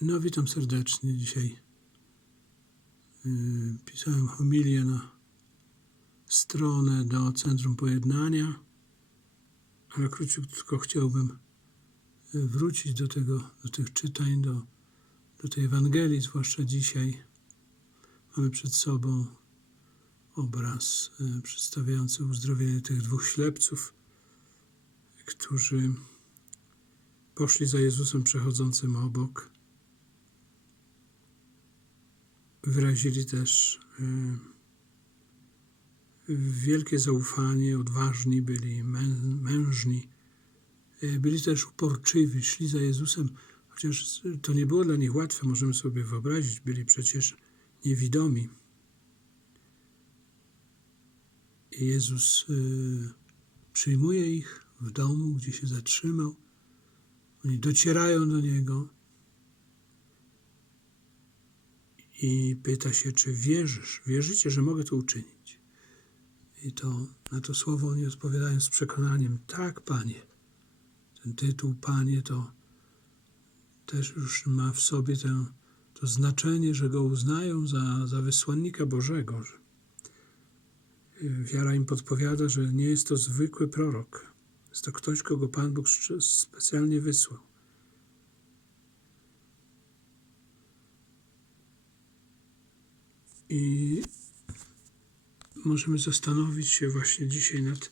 No, witam serdecznie dzisiaj. Yy, Pisałem homilię na stronę do Centrum Pojednania, ale króciutko chciałbym yy, wrócić do tego, do tych czytań, do, do tej Ewangelii, zwłaszcza dzisiaj. Mamy przed sobą obraz yy, przedstawiający uzdrowienie tych dwóch ślepców, którzy poszli za Jezusem przechodzącym obok. Wyrazili też y, wielkie zaufanie, odważni byli, mę- mężni. Y, Byli też uporczywi, szli za Jezusem, chociaż to nie było dla nich łatwe, możemy sobie wyobrazić, byli przecież niewidomi. Jezus y, przyjmuje ich w domu, gdzie się zatrzymał. Oni docierają do Niego i pyta się, czy wierzysz, wierzycie, że mogę to uczynić? I to na to słowo oni odpowiadają z przekonaniem, tak, Panie. Ten tytuł Panie to też już ma w sobie to znaczenie, że Go uznają za, za wysłannika Bożego. Że y, wiara im podpowiada, że nie jest to zwykły prorok. Jest to ktoś, kogo Pan Bóg specjalnie wysłał. I możemy zastanowić się właśnie dzisiaj nad,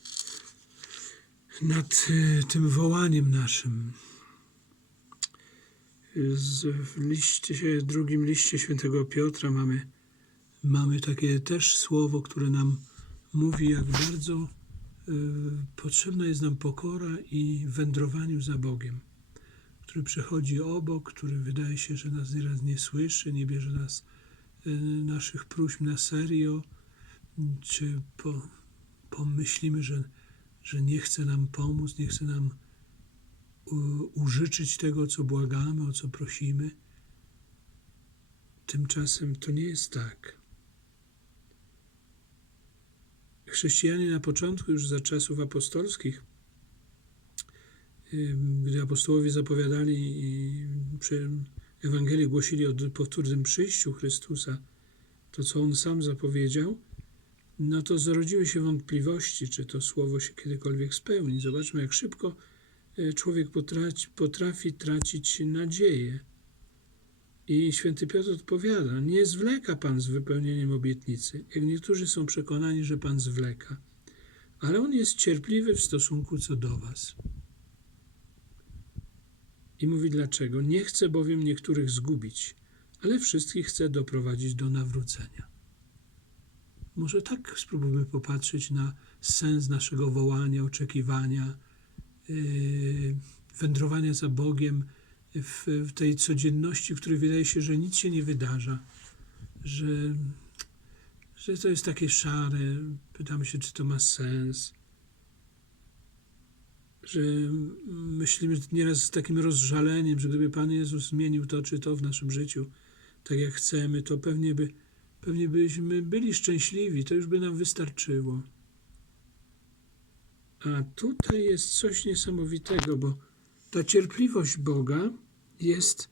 nad y, tym wołaniem naszym. Z, w liście, drugim liście świętego Piotra mamy, mamy takie też słowo, które nam mówi, jak bardzo y, potrzebna jest nam pokora i wędrowaniu za Bogiem, który przechodzi obok, który wydaje się, że nas nieraz nie słyszy, nie bierze nas naszych próśb na serio, czy po, pomyślimy, że, że nie chce nam pomóc, nie chce nam u, użyczyć tego, co błagamy, o co prosimy. Tymczasem to nie jest tak. Chrześcijanie na początku, już za czasów apostolskich, ym, gdy apostołowie zapowiadali przy Ewangelii głosili o powtórnym przyjściu Chrystusa, to co on sam zapowiedział, no to zrodziły się wątpliwości, czy to słowo się kiedykolwiek spełni. Zobaczmy, jak szybko e, człowiek potrafi tracić nadzieję. I święty Piotr odpowiada: Nie zwleka Pan z wypełnieniem obietnicy, jak niektórzy są przekonani, że Pan zwleka, ale On jest cierpliwy w stosunku co do Was. I mówi dlaczego? Nie chce bowiem niektórych zgubić, ale wszystkich chce doprowadzić do nawrócenia. Może tak spróbujmy popatrzeć na sens naszego wołania, oczekiwania, yy, wędrowania za Bogiem w, w tej codzienności, w której wydaje się, że nic się nie wydarza, że, że to jest takie szare. Pytamy się, czy to ma sens. Że myślimy nieraz z takim rozżaleniem, że gdyby Pan Jezus zmienił to czy to w naszym życiu, tak jak chcemy, to pewnie by pewnie byśmy byli szczęśliwi, to już by nam wystarczyło. A tutaj jest coś niesamowitego, bo ta cierpliwość Boga jest,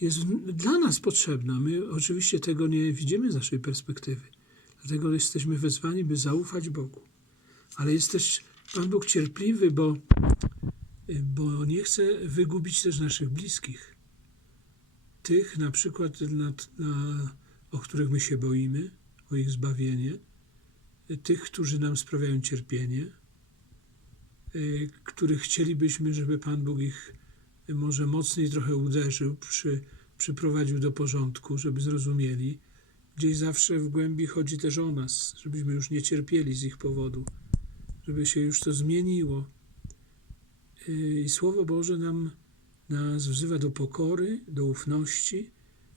jest dla nas potrzebna. My oczywiście tego nie widzimy z naszej perspektywy. Dlatego jesteśmy wezwani, by zaufać Bogu. Ale jest też Pan Bóg cierpliwy, bo, bo nie chce wygubić też naszych bliskich. Tych na przykład, na, o których my się boimy, o ich zbawienie, tych, którzy nam sprawiają cierpienie, których chcielibyśmy, żeby Pan Bóg ich może mocniej trochę uderzył, przy, przyprowadził do porządku, żeby zrozumieli. Gdzieś zawsze w głębi chodzi też o nas, żebyśmy już nie cierpieli z ich powodu, żeby się już to zmieniło. Y, I Słowo Boże nam nas wzywa do pokory, do ufności,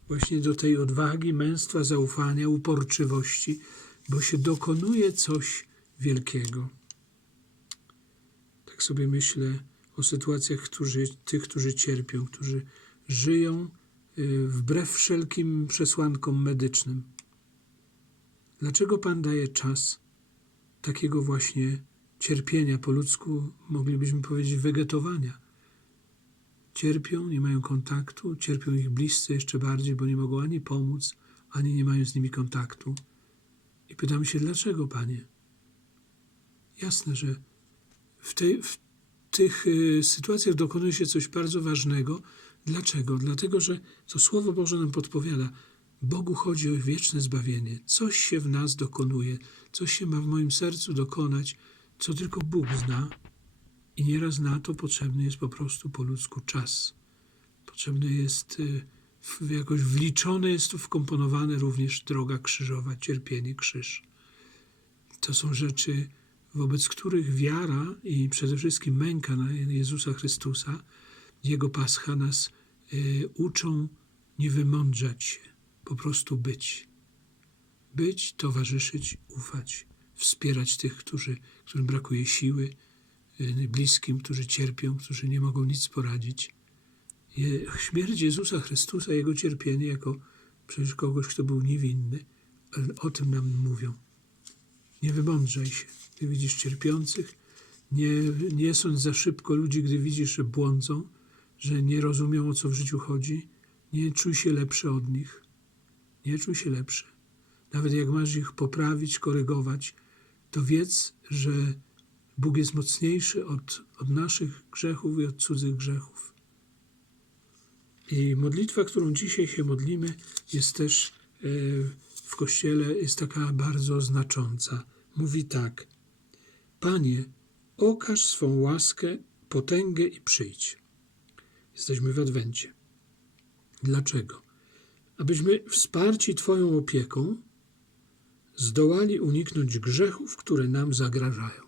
właśnie do tej odwagi, męstwa, zaufania, uporczywości, bo się dokonuje coś wielkiego. Tak sobie myślę o sytuacjach którzy, tych, którzy cierpią, którzy żyją y, wbrew wszelkim przesłankom medycznym. Dlaczego Pan daje czas takiego właśnie cierpienia, po ludzku moglibyśmy powiedzieć wegetowania? cierpią, nie mają kontaktu, cierpią ich bliscy jeszcze bardziej, bo nie mogą ani pomóc, ani nie mają z nimi kontaktu. I pytam się, dlaczego, Panie? Jasne, że w, tej, w tych y, sytuacjach dokonuje się coś bardzo ważnego. Dlaczego? Dlatego, że to Słowo Boże nam podpowiada, Bogu chodzi o wieczne zbawienie. Coś się w nas dokonuje, coś się ma w moim sercu dokonać, co tylko Bóg zna. I nieraz na to potrzebny jest po prostu po ludzku czas. Potrzebny jest, y, jakoś wliczone jest tu wkomponowane również droga krzyżowa, cierpienie, krzyż. To są rzeczy, wobec których wiara i przede wszystkim męka na Jezusa Chrystusa, Jego pascha nas y, uczą nie wymądrzać się, po prostu być. Być, towarzyszyć, ufać, wspierać tych, którzy, którym brakuje siły, y, bliskim, którzy cierpią, którzy nie mogą nic poradzić. Śmierć Jezusa Chrystusa, Jego cierpienie jako przecież kogoś, kto był niewinny, o tym nam mówią. Nie wymądrzaj się, gdy widzisz cierpiących. Nie, nie sądź za szybko ludzi, gdy widzisz, że błądzą, że nie rozumią, o co w życiu chodzi. Nie czuj się lepszy od nich. Nie czuj się lepszy. Nawet jak masz ich poprawić, korygować, to wiedz, że Bóg jest mocniejszy od, od naszych grzechów i od cudzych grzechów. I modlitwa, którą dzisiaj się modlimy, jest też e, w kościele jest taka bardzo znacząca. Mówi tak: Panie, okaż swą łaskę, potęgę i przyjdź. Jesteśmy w Adwencie. Dlaczego? Abyśmy wsparci Twoją opieką zdołali uniknąć grzechów, które nam zagrażają.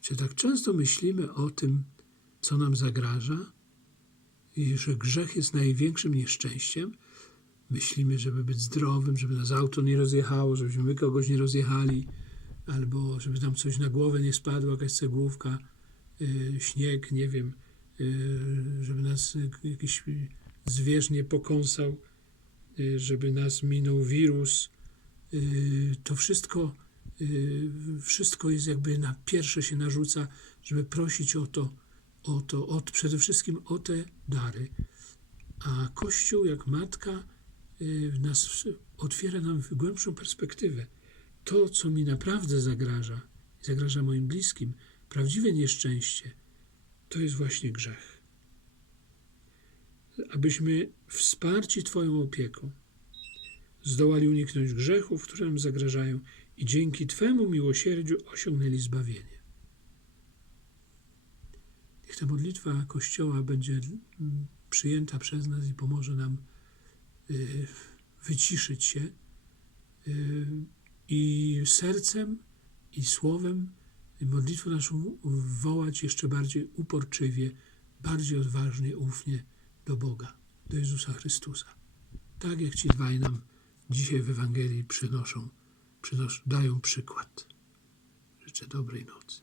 Czy tak często myślimy o tym, co nam zagraża i że grzech jest największym nieszczęściem? Myślimy, żeby być zdrowym, żeby nas auto nie rozjechało, żebyśmy my kogoś nie rozjechali, albo żeby nam coś na głowę nie spadło, jakaś cegłówka, yy, śnieg, nie wiem, yy, żeby nas jakiś zwierz nie pokąsał, yy, żeby nas minął wirus. Yy, to wszystko, yy, wszystko jest jakby na pierwsze się narzuca, żeby prosić o to, o to, o, przede wszystkim o te dary. A Kościół, jak matka, y, nas otwiera nam głębszą perspektywę. To, co mi naprawdę zagraża, zagraża moim bliskim, prawdziwe nieszczęście, to jest właśnie grzech. Abyśmy wsparci Twoją opieką zdołali uniknąć grzechów, które nam zagrażają i dzięki Twemu miłosierdziu osiągnęli zbawienie. Niech ta modlitwa Kościoła będzie mm, przyjęta przez nas i pomoże nam y, wyciszyć się y, i sercem i słowem i naszą wołać jeszcze bardziej uporczywie, bardziej odważnie, ufnie do Boga, do Jezusa Chrystusa. Tak jak ci dwaj nam dzisiaj w Ewangelii przynoszą, przynoszą dają przykład. Życzę dobrej nocy.